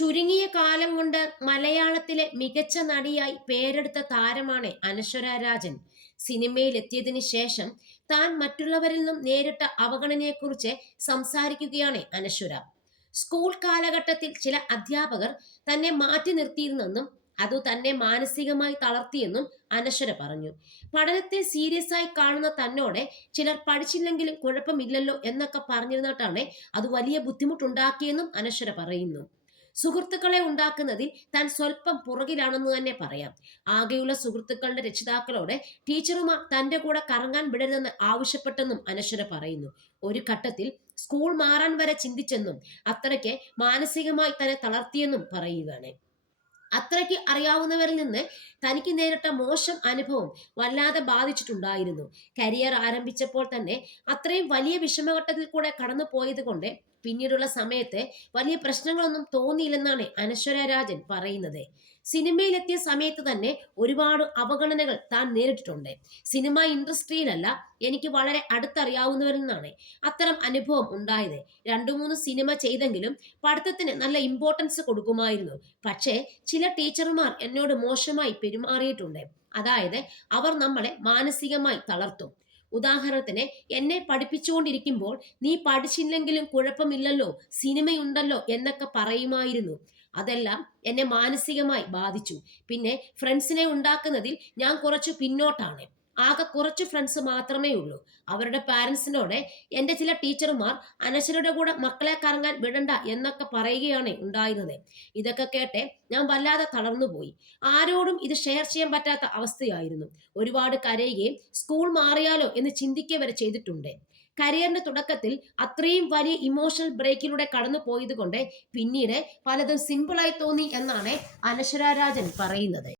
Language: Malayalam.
ചുരുങ്ങിയ കാലം കൊണ്ട് മലയാളത്തിലെ മികച്ച നടിയായി പേരെടുത്ത താരമാണ് അനശ്വര രാജൻ. സിനിമയിലെത്തിയതിനു ശേഷം താൻ മറ്റുള്ളവരിൽ നിന്നും നേരിട്ട അവഗണനയെക്കുറിച്ച് സംസാരിക്കുകയാണ് അനശ്വര. സ്കൂൾ കാലഘട്ടത്തിൽ ചില അധ്യാപകർ തന്നെ മാറ്റി നിർത്തിയിരുന്നെന്നും അത് തന്നെ മാനസികമായി തളർത്തിയെന്നും അനശ്വര പറഞ്ഞു. പഠനത്തെ സീരിയസ് ആയി കാണുന്ന തന്നോടെ ചിലർ പഠിച്ചില്ലെങ്കിലും കുഴപ്പമില്ലല്ലോ എന്നൊക്കെ പറഞ്ഞിരുന്നിട്ടാണ് അത് വലിയ ബുദ്ധിമുട്ടുണ്ടാക്കിയെന്നും അനശ്വര പറയുന്നു. സുഹൃത്തുക്കളെ ഉണ്ടാക്കുന്നതിൽ താൻ സ്വല്പം പുറകിലാണെന്ന് തന്നെ പറയാം. ആകെയുള്ള സുഹൃത്തുക്കളുടെ രക്ഷിതാക്കളോട് ടീച്ചറുമാർ തന്റെ കൂടെ കറങ്ങാൻ വിടരുതെന്ന് ആവശ്യപ്പെട്ടെന്നും അനശ്വര പറയുന്നു. ഒരു ഘട്ടത്തിൽ സ്കൂൾ മാറാൻ വരെ ചിന്തിച്ചെന്നും അത്രയ്ക്ക് മാനസികമായി തന്നെ തളർത്തിയെന്നും പറയുകയാണ്. അത്രയ്ക്ക് അറിയാവുന്നവരിൽ നിന്ന് തനിക്ക് നേരിട്ട മോശം അനുഭവം വല്ലാതെ ബാധിച്ചിട്ടുണ്ടായിരുന്നു. കരിയർ ആരംഭിച്ചപ്പോൾ തന്നെ അത്രയും വലിയ വിഷമഘട്ടത്തിൽ കൂടെ കടന്നു പോയത് കൊണ്ട് പിന്നീടുള്ള സമയത്ത് വലിയ പ്രശ്നങ്ങളൊന്നും തോന്നിയില്ലെന്നാണ് അനശ്വര രാജൻ പറയുന്നത്. സിനിമയിലെത്തിയ സമയത്ത് തന്നെ ഒരുപാട് അവഗണനകൾ താൻ നേരിട്ടിട്ടുണ്ട്. സിനിമ ഇൻഡസ്ട്രിയിലല്ല, എനിക്ക് വളരെ അടുത്തറിയാവുന്നവരിൽ നിന്നാണ് അത്തരം അനുഭവം ഉണ്ടായത്. 2-3 സിനിമ ചെയ്തെങ്കിലും പഠിത്തത്തിന് നല്ല ഇമ്പോർട്ടൻസ് കൊടുക്കുമായിരുന്നു. പക്ഷേ ചില ടീച്ചർമാർ എന്നോട് മോശമായി പെരുമാറിയിട്ടുണ്ട്. അതായത് അവർ നമ്മളെ മാനസികമായി തളർത്തും. ഉദാഹരണത്തിന് എന്നെ പഠിപ്പിച്ചുകൊണ്ടിരിക്കുമ്പോൾ നീ പഠിച്ചില്ലെങ്കിലും കുഴപ്പമില്ലല്ലോ, സിനിമയുണ്ടല്ലോ എന്നൊക്കെ പറയുമായിരുന്നു. അതെല്ലാം എന്നെ മാനസികമായി ബാധിച്ചു. പിന്നെ ഫ്രണ്ട്സിനെ ഉണ്ടാക്കുന്നതിൽ ഞാൻ കുറച്ചു പിന്നോട്ടാണ്. ആകെ കുറച്ച് ഫ്രണ്ട്സ് മാത്രമേ ഉള്ളൂ. അവരുടെ പാരൻസിനോട് എൻ്റെ ചില ടീച്ചർമാർ അനശ്വരയുടെ കൂടെ മക്കളെ കറങ്ങാൻ വിടണ്ട എന്നൊക്കെ പറയുകയാണ് ഉണ്ടായിരുന്നത്. ഇതൊക്കെ കേട്ട് ഞാൻ വല്ലാതെ തളർന്നുപോയി. ആരോടും ഇത് ഷെയർ ചെയ്യാൻ പറ്റാത്ത അവസ്ഥയായിരുന്നു. ഒരുപാട് കരയുകയും സ്കൂൾ മാറിയാലോ എന്ന് ചിന്തിക്കുക വരെ ചെയ്തിട്ടുണ്ട്. കരിയറിന്റെ തുടക്കത്തിൽ അത്രയും വലിയ ഇമോഷണൽ ബ്രേക്കിലൂടെ കടന്നു പോയത് കൊണ്ട് പിന്നീട് പലതും സിമ്പിളായി തോന്നി എന്നാണ് അനശ്വര രാജൻ പറയുന്നത്.